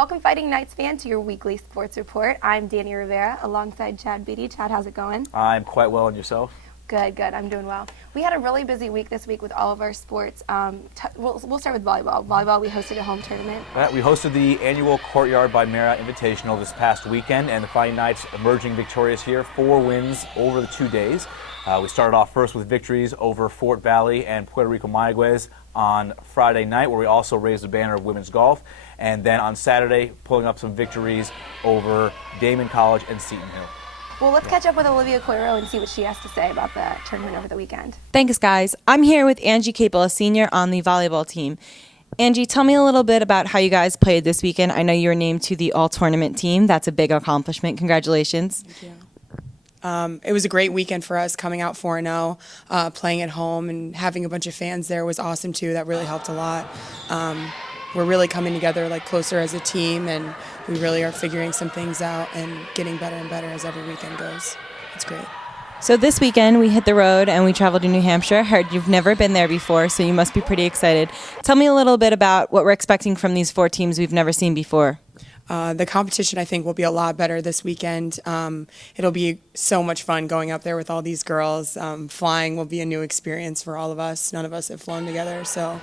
Welcome, Fighting Knights fan, to your weekly sports report. I'm Danny Rivera alongside Chad Beatty. Chad, how's it going? I'm quite well, and yourself? Good, good. I'm doing well. We had a really busy week this week with all of our sports. We'll start with volleyball. Volleyball, we hosted a home tournament. We hosted the annual Courtyard by Marriott Invitational this past weekend, and the Fighting Knights emerging victorious here, 4 wins over the 2 days. We started off first with victories over Fort Valley and Puerto Rico Mayagüez on Friday night, where we also raised the banner of women's golf. And then on Saturday, pulling up some victories over Damon College and Seton Hill. Well, let's catch up with Olivia Coiro and see what she has to say about the tournament over the weekend. Thanks, guys. I'm here with Angie Capel, a senior on the volleyball team. Angie, tell me a little bit about how you guys played this weekend. I know you were named to the all-tournament team. That's a big accomplishment. Congratulations. Thank you. It was a great weekend for us, coming out 4-0, playing at home, and having a bunch of fans there was awesome too. That really helped a lot. We're really coming together closer as a team, and we really are figuring some things out and getting better and better as every weekend goes. It's great. So this weekend we hit the road and we traveled to New Hampshire. Heard you've never been there before, so you must be pretty excited. Tell me a little bit about what we're expecting from these 4 teams we've never seen before. The competition, I think, will be a lot better this weekend. It'll be so much fun going up there with all these girls. Flying will be a new experience for all of us. None of us have flown together, so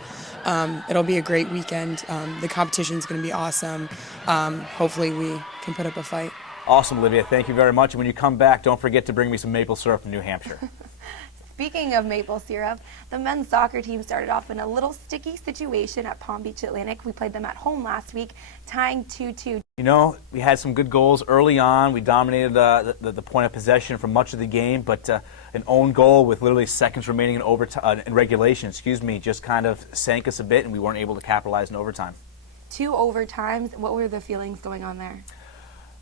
it'll be a great weekend. The competition is going to be awesome. Hopefully we can put up a fight. Awesome, Olivia. Thank you very much. And when you come back, don't forget to bring me some maple syrup from New Hampshire. Speaking of maple syrup, the men's soccer team started off in a little sticky situation at Palm Beach Atlantic. We played them at home last week, tying 2-2. You know, we had some good goals early on. We dominated the point of possession for much of the game, but an own goal with literally seconds remaining in regulation, just kind of sank us a bit, and we weren't able to capitalize in overtime. 2 overtimes. What were the feelings going on there?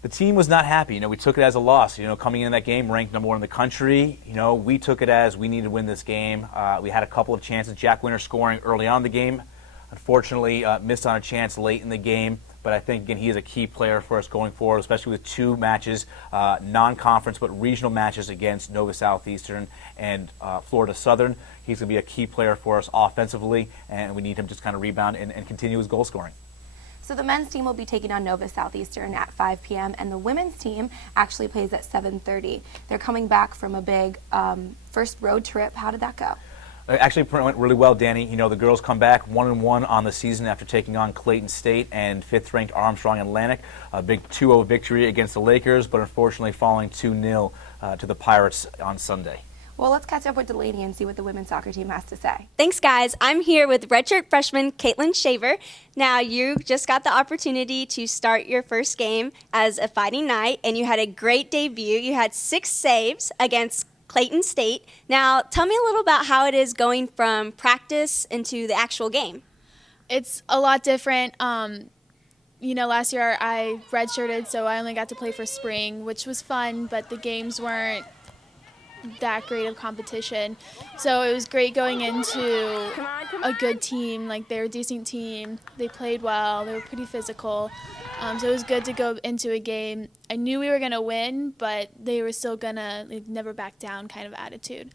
The team was not happy. We took it as a loss. Coming in that game, ranked number 1 in the country. We took it as we needed to win this game. We had a couple of chances. Jack Winter scoring early on in the game. Unfortunately, missed on a chance late in the game. But I think, again, he is a key player for us going forward, especially with 2 matches, non-conference but regional matches against Nova Southeastern and Florida Southern. He's going to be a key player for us offensively, and we need him to just kind of rebound and continue his goal scoring. So the men's team will be taking on Nova Southeastern at 5 p.m. and the women's team actually plays at 7:30. They're coming back from a big first road trip. How did that go? It actually went really well, Danny. The girls come back 1-1 on the season after taking on Clayton State and 5th-ranked Armstrong Atlantic. A big 2-0 victory against the Lakers, but unfortunately falling 2-0 to the Pirates on Sunday. Well, let's catch up with Delaney and see what the women's soccer team has to say. Thanks, guys. I'm here with redshirt freshman Caitlin Shaver. Now, you just got the opportunity to start your first game as a Fighting Knight, and you had a great debut. You had 6 saves against Clayton State. Now, tell me a little about how it is going from practice into the actual game. It's a lot different. Last year I redshirted, so I only got to play for spring, which was fun, but the games weren't that great of competition. So it was great going into a good team. They were a decent team. They played well. They were pretty physical. So it was good to go into a game. I knew we were going to win, but they were still going to never back down kind of attitude.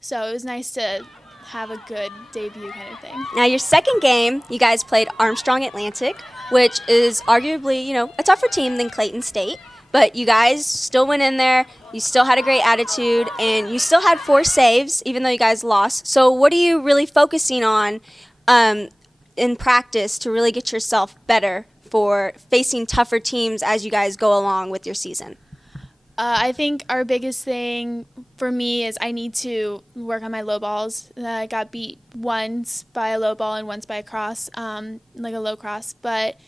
So it was nice to have a good debut kind of thing. Now, your second game, you guys played Armstrong Atlantic, which is arguably, a tougher team than Clayton State. But you guys still went in there, you still had a great attitude, and you still had 4 saves, even though you guys lost. So what are you really focusing on in practice to really get yourself better for facing tougher teams as you guys go along with your season? I think our biggest thing for me is I need to work on my low balls. I got beat once by a low ball and once by a cross, a low cross. But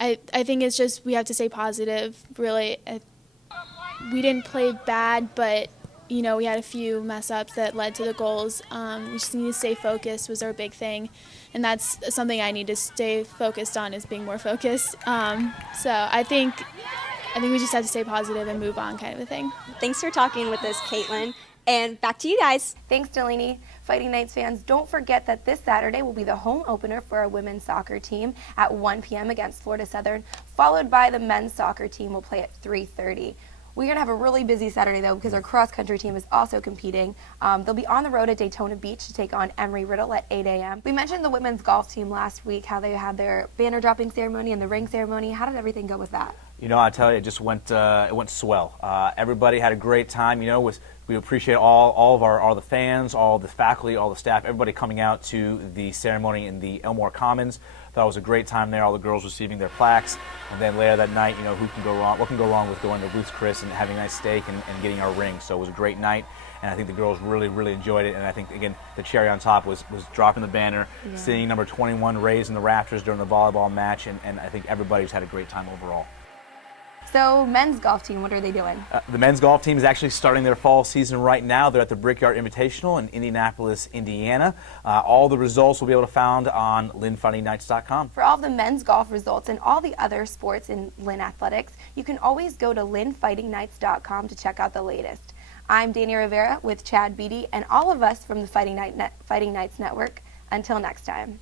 I think it's just we have to stay positive, really. We didn't play bad, but, we had a few mess-ups that led to the goals. We just need to stay focused was our big thing, and that's something I need to stay focused on is being more focused. So I think we just have to stay positive and move on kind of a thing. Thanks for talking with us, Caitlin. And back to you guys. Thanks, Delaney. Fighting Knights fans, don't forget that this Saturday will be the home opener for our women's soccer team at 1 p.m. against Florida Southern, followed by the men's soccer team will play at 3:30. We're going to have a really busy Saturday, though, because our cross-country team is also competing. They'll be on the road at Daytona Beach to take on Emory-Riddle at 8 a.m. We mentioned the women's golf team last week, how they had their banner dropping ceremony and the ring ceremony. How did everything go with that? You know, I tell you, it went swell. Everybody had a great time. You know, we appreciate all of the fans, all the faculty, all the staff, everybody coming out to the ceremony in the Elmore Commons. Thought it was a great time there. All the girls receiving their plaques, and then later that night, you know, who can go wrong? What can go wrong with going to Ruth's Chris and having a nice steak and getting our ring? So it was a great night, and I think the girls really enjoyed it. And I think again, the cherry on top was dropping the banner, seeing number 21 raised in the rafters during the volleyball match, and I think everybody's had a great time overall. So, men's golf team, what are they doing? The men's golf team is actually starting their fall season right now. They're at the Brickyard Invitational in Indianapolis, Indiana. All the results will be able to found on LynnFightingKnights.com. For all of the men's golf results and all the other sports in Lynn Athletics, you can always go to LynnFightingKnights.com to check out the latest. I'm Danny Rivera with Chad Beatty and all of us from the Fighting Knights Network. Until next time.